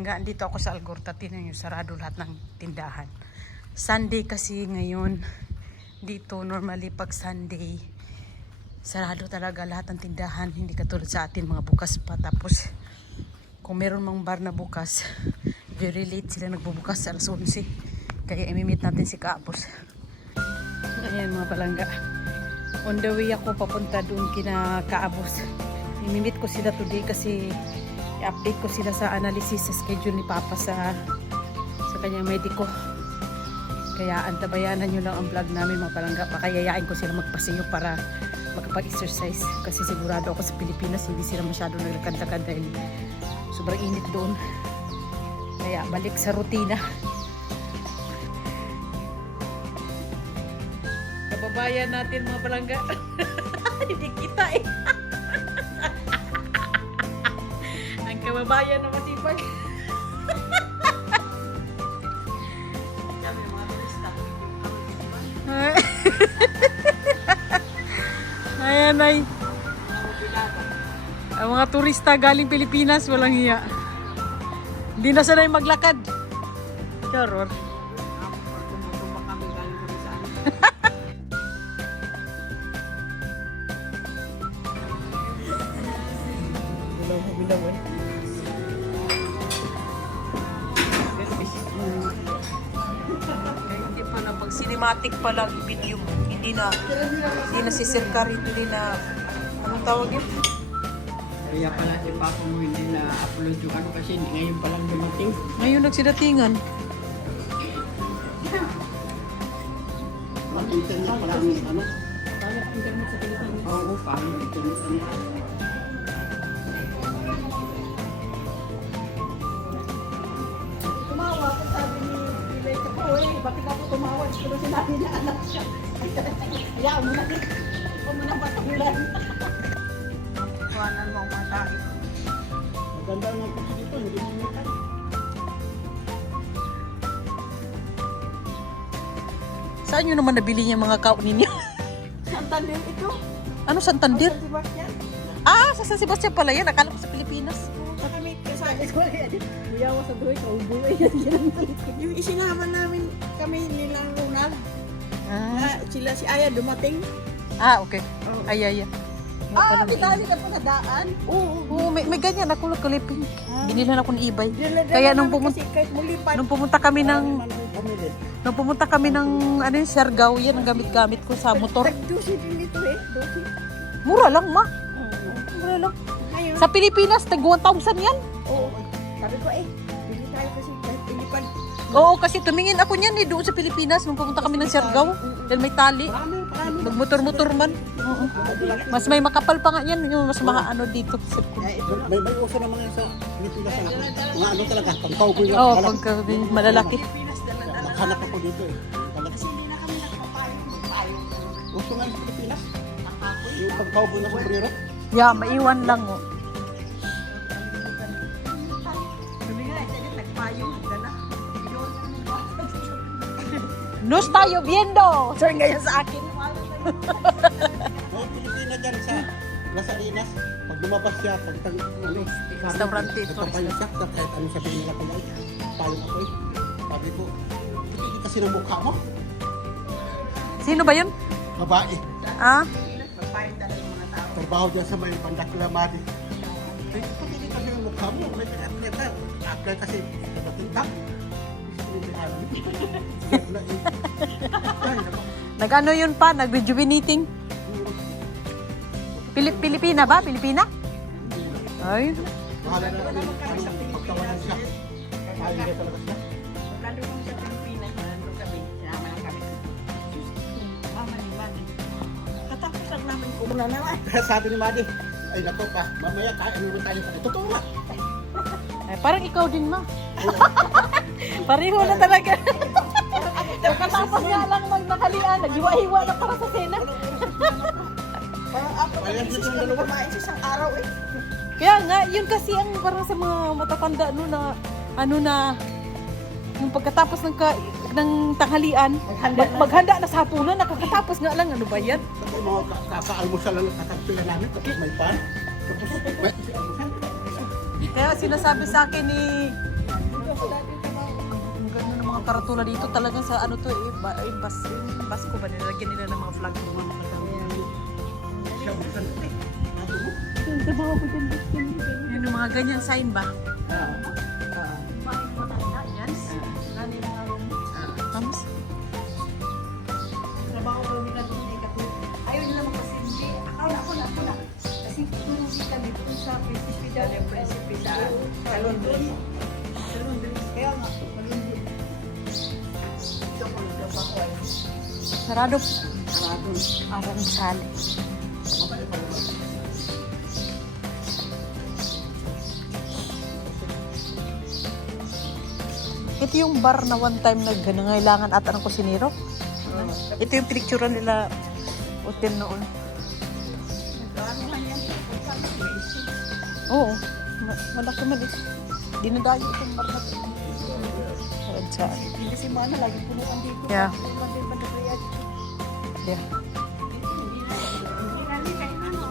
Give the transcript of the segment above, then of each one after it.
palangga, dito ako sa Algorta. Tingnan nyo, sarado lahat ng tindahan. Sunday kasi ngayon. Dito, normally pag Sunday, sarado talaga lahat ng tindahan. Hindi katulad sa atin, mga bukas pa. Tapos, kung meron mang bar na bukas, very late sila nagbubukas, alas 11. Kaya imimit natin si Kaapos. Ayan mga palangga. On the way ako papunta doon kina Kaapos. Imimit ko sila today kasi i-update ko sila sa analysis sa schedule ni Papa sa kanyang mediko. Kaya antabayanan nyo lang ang vlog namin mga palangga. Pakayayain ko sila magpasinyo para makapag-exercise. Kasi sigurado ako sa Pilipinas hindi sila masyado nagkanta-kanta dahil sobrang init doon. Kaya balik sa rutina. Kababayan natin mga palangga. Hindi kita eh. Ang kababayan na masipag. Ayan ay. Ang mga turista galing Pilipinas walang hiya. Hindi na sanay maglakad. Charor. Hindi pa na pag cinematic pa lang video. Hindi na si Sir Kari, hindi na anong tawag yun? Kaya pala si Papa mo hindi na-upload yung ano kasi ngayon pa lang dumating. Ngayon nagsidatingan. Makita niya pala ang ano. Paano ang internet sa Pilipinas? Oo, paano ang internet sa Pilipinas? Tumawa ko sabi ni Pilay ko, bakit ako tumawa? Pero sinabi niya anak siya. Hayaan mo na din. Huwag mo nang patulan. Kuhanan mo ang mga tayo. Maganda nga kasi dito, hindi mo makita. Saan nyo naman nabili niya mga kao ninyo? Santander ito. Ano Santander? San Sebastian. Ah, sa San Sebastian pala yan. Akala ko sa Pilipinas. Sa kami, kasali ko yan. Buyawa sa buhay, kaubuhay yan. Yung isinama namin kami nilang Ronald. Sila si Aya dumating. Okay. Ay. Pitali ka pa na daan. Oo, may ganyan ako nagkalipin. Binilhan ako ng eBay. Kaya nung pumunta kami ng ano yung Siargao, yan ang gamit-gamit ko sa motor. Tag-dusi din dito Dusi. Mura lang ma. Mura lang. Ngayon. Sa Pilipinas, tag 1,000 yan. Oo. Sabi ko bili tayo kasi kahit pinipad. Oo, kasi tumingin ako niyan doon sa Pilipinas nung pumunta kami ng Siargao. Dahil may tali. Marami. Magmotor-motor man. Oo. Mas may makapal pa nga yan. Yung mas ano dito. May uso naman yan sa Pilipinas. Mga ano talaga, pang-cowboy lang. Oo, pagka malalaki. Hanap ako dito eh. Kasi hindi na kami nagpapayo. Uso nga yung Pilipinas. Yung pang-cowboy na sombrero. Yeah, maiwan lang oh. Sabi nga, nagpayo. Dala. Nos tayo viendo! Sir, ngayon sa akin. May Pilipina dyan sa Las Arenas. Pag lumabas siya, pag Restaurante ito. nagpapayo siya, kahit ano sabihin nila kung ay, payo ako eh. Sabi ko, hindi kasi ng mukha mo. Sino ba yun? Babae. Ah? Nagpapayo talaga yung mga tao. Trabaho dyan sa may Bandaklamadi. Ay, hindi kasi ng mukha mo. May pinapinit ka. Apply kasi nagpatintang. Nag-ano yun pa? Nag-rejuvenating? Pilipina ba? Pilipina? Ay. Bahala na kami pagtawanan siya. Ayaw niya talaga siya. Lalo kami sa Pilipinas, nandun kami. Sinama lang kami. Mama ni Madi. Katapos lang namin kumuna naman. Kaya sabi ni Madi, ay nako pa, mamaya kaya ano naman tayo pa. Totoo nga. Ay, parang ikaw din ma. Pareho na talaga. Katapos nga lang magnakalian, naghiwa-hiwa na para sa sena. Parang ako nag-isis kami kumain sa isang araw eh. Kaya nga, yun kasi ang parang sa mga matatanda no na ano na yung pagkatapos ng tanghalian, maghanda na sa hapunan, nakakatapos nga lang, ano ba yan? Kasi mga kaka-almusal lang katampilan namin, tapos may pan. Tapos may almusal. Kaya sinasabi sa akin Ang ganda ng mga karatula dito talagang sa ano to eh, yung Basko ba, nilagyan nila ng mga flag ng mga Siya, bukan ito eh. Yung trabaho ko dyan, yun yung mga ganyan sign ba? yan. Nani na nga rin. Tapos, Trabaho ko nila doon eh. Ayaw nila magpasindi. Ako na. Kasi tulungan kami doon sa Prinsipe dyan. Yung Prinsipe sa London. Sa London. Kaya nga, sa London. Ito ko nagtrabaho ay sarado. Aradon. Arang sali. Ito yung bar na one time nangailangan ata ng kusinero. Ito yung pinicturean nila hotel noon. Nagkaanuhan yan. Oo, malaki man eh. Dinadayo itong bar na ito. Arang sali. Hindi kasi mana lagi punuan dito. Yeah. Punuan din ba na kaya dito? Yeah. Hindi namin kayo ano.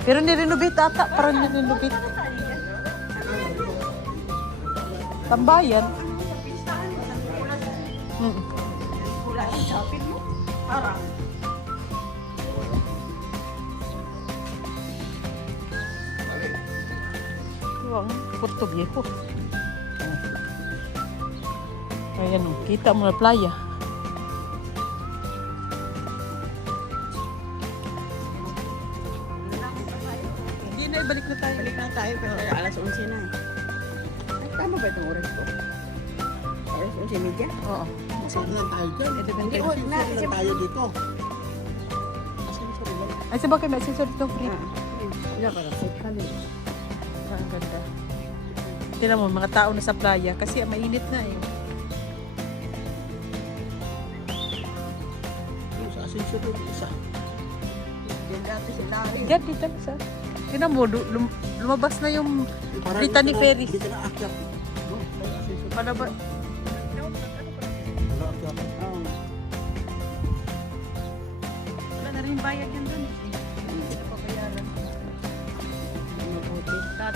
Pero nirenovate ata, parang nirenovate. Tambayan. Sa pistahan, sa kulas. Mm. Kulas yung shopping mo. Parang. Ito ang Puerto Viejo. Ayan, kita mo na playa. Hindi na, ibalik na tayo. Balik na tayo kasi alas 11 na eh. Ay, tama ba itong oras ko? Alas 11:30? Oo. Saan lang tayo dyan? Hindi, oh, na. Saan lang tayo dito? Asan sa rin? Ay, sabagay, may accessory itong free. Wala ka na, safe ka nila. Ang ganda. Tingnan mo, mga tao na sa playa kasi mainit na eh. Yung sa Asensyo doon, isa. Diyan dati si Larry. Diyan, dito sa. Tingnan mo, lumabas na yung Parang Brittany hindi ka na- Ferries. Hindi ka na akyat. No, may Asensyo. Palaba. Wala akyat. Oo. Wala na rin bayad yan doon. Hindi na pabayaran.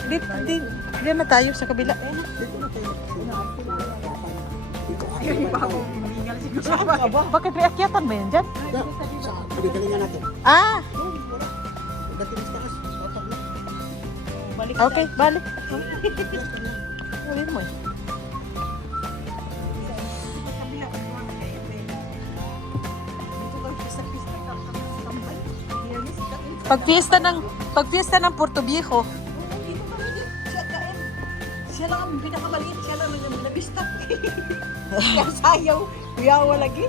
Dito na tayo sa kabila. Dito na tayo. Ayun, iba ako humingal siguro. Saan ka ba? Bakit may akyatan ba yan dyan? Sa pagagalingan natin. Ah! Doon, wala. Dating sa taas. Watak na. Balik Okay, balik. Yes, kanya. Uwi mo eh. sa kabila. Dito ka sa pista ka tambay. Pag fiesta ng Puerto Viejo, Dito kami din. Siya kain. Siya lang ang pinakamaliit. Siya lang ang nabista. Kaya sayaw. Kuyawa lagi.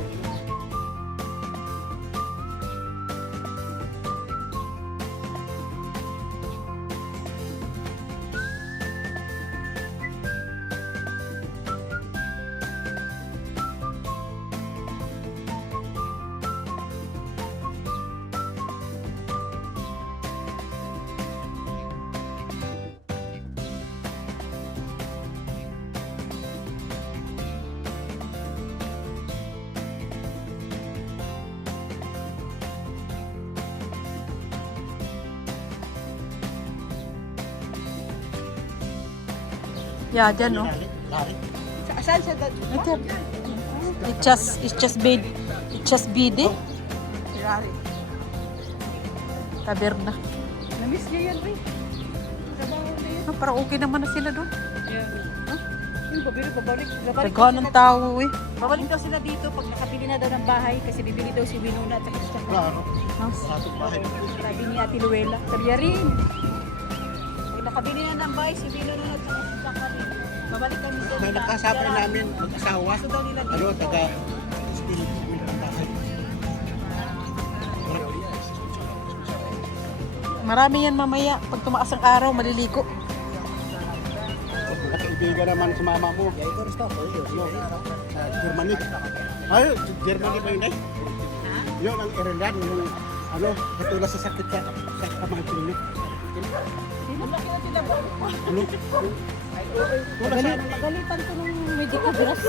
yeah, dyan no. Lari. Saan siya dati? Ito. It's just bide. Ferrari. Taberna. Namiss niya yan, Ray. Trabaho na yan. Ah, parang okay naman na sila doon. Yung babalik. Nagawa ng tao eh. Babalik daw sila dito pag nakabili na daw ng bahay kasi bibili daw si Winona at saka si Chaka. Klaro. Ah, Maratong bahay. Sabi ni Ate Luella. Sabi niya rin. Pag nakabili na ng bahay si Winona at saka si Chaka rin. Babalik kami doon. May nakasabi namin mag-asawa. Gusto daw nila dito. Ano, taga still kami ng bahay. marami yan mamaya. Pag tumaas ang araw, maliligo. Kaibigan naman si mama mo. Sa Germany. Ay, Germany ba yun eh? Yun ang Ireland, yung ano, katulad sa sakit ka, sa kamangkin niyo. Ano? Wala sa ano. Pagalitan ko ng medical biras.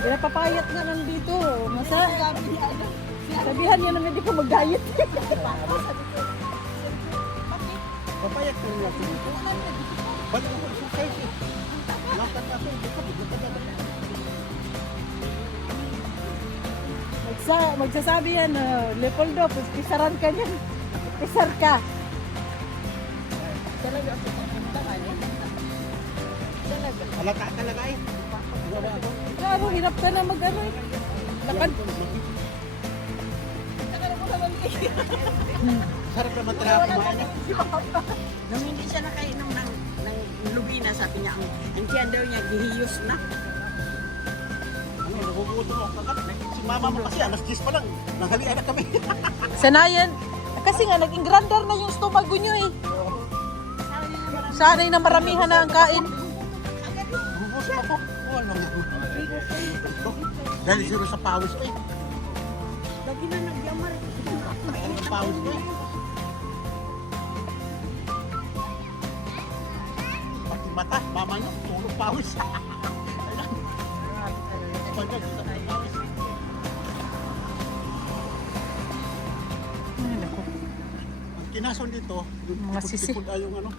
Pinapapayat nga nandito. Masa, sabihan niya na hindi ko mag-diet. Papayat ko niya. Ba't ako exercise eh? Lakad ako, lakad ako. Magsasabi yan, Leopoldo, pisaran ka niyan. Pisar ka. Talaga ako pupunta ka niyan. Talaga. Halata talaga eh. Claro, hirap ka na mag-ano eh. Lakad. Sarap naman talaga kumain eh. Nung hindi siya nakainom ng lubina, sabi niya, ang tiyan daw niya, gihiyos na. Ano, nagugutom ako kagat. Si mama mo kasi alas 10 pa lang. Nanghalian na kami. Sanayan. Kasi nga, naging grander na yung stomago nyo eh. Sanay na maramihan na ang kain. Bubos ako. Wala nga. Dahil siguro sa pawis ko eh. Lagi na nagyamar. Ano ang pawis ko eh. Pati mata, mama nyo, tulog pawis. Pagod, pawis. Ay, naku. Ang kinason dito, Mga sisi. tipod ay yung ano,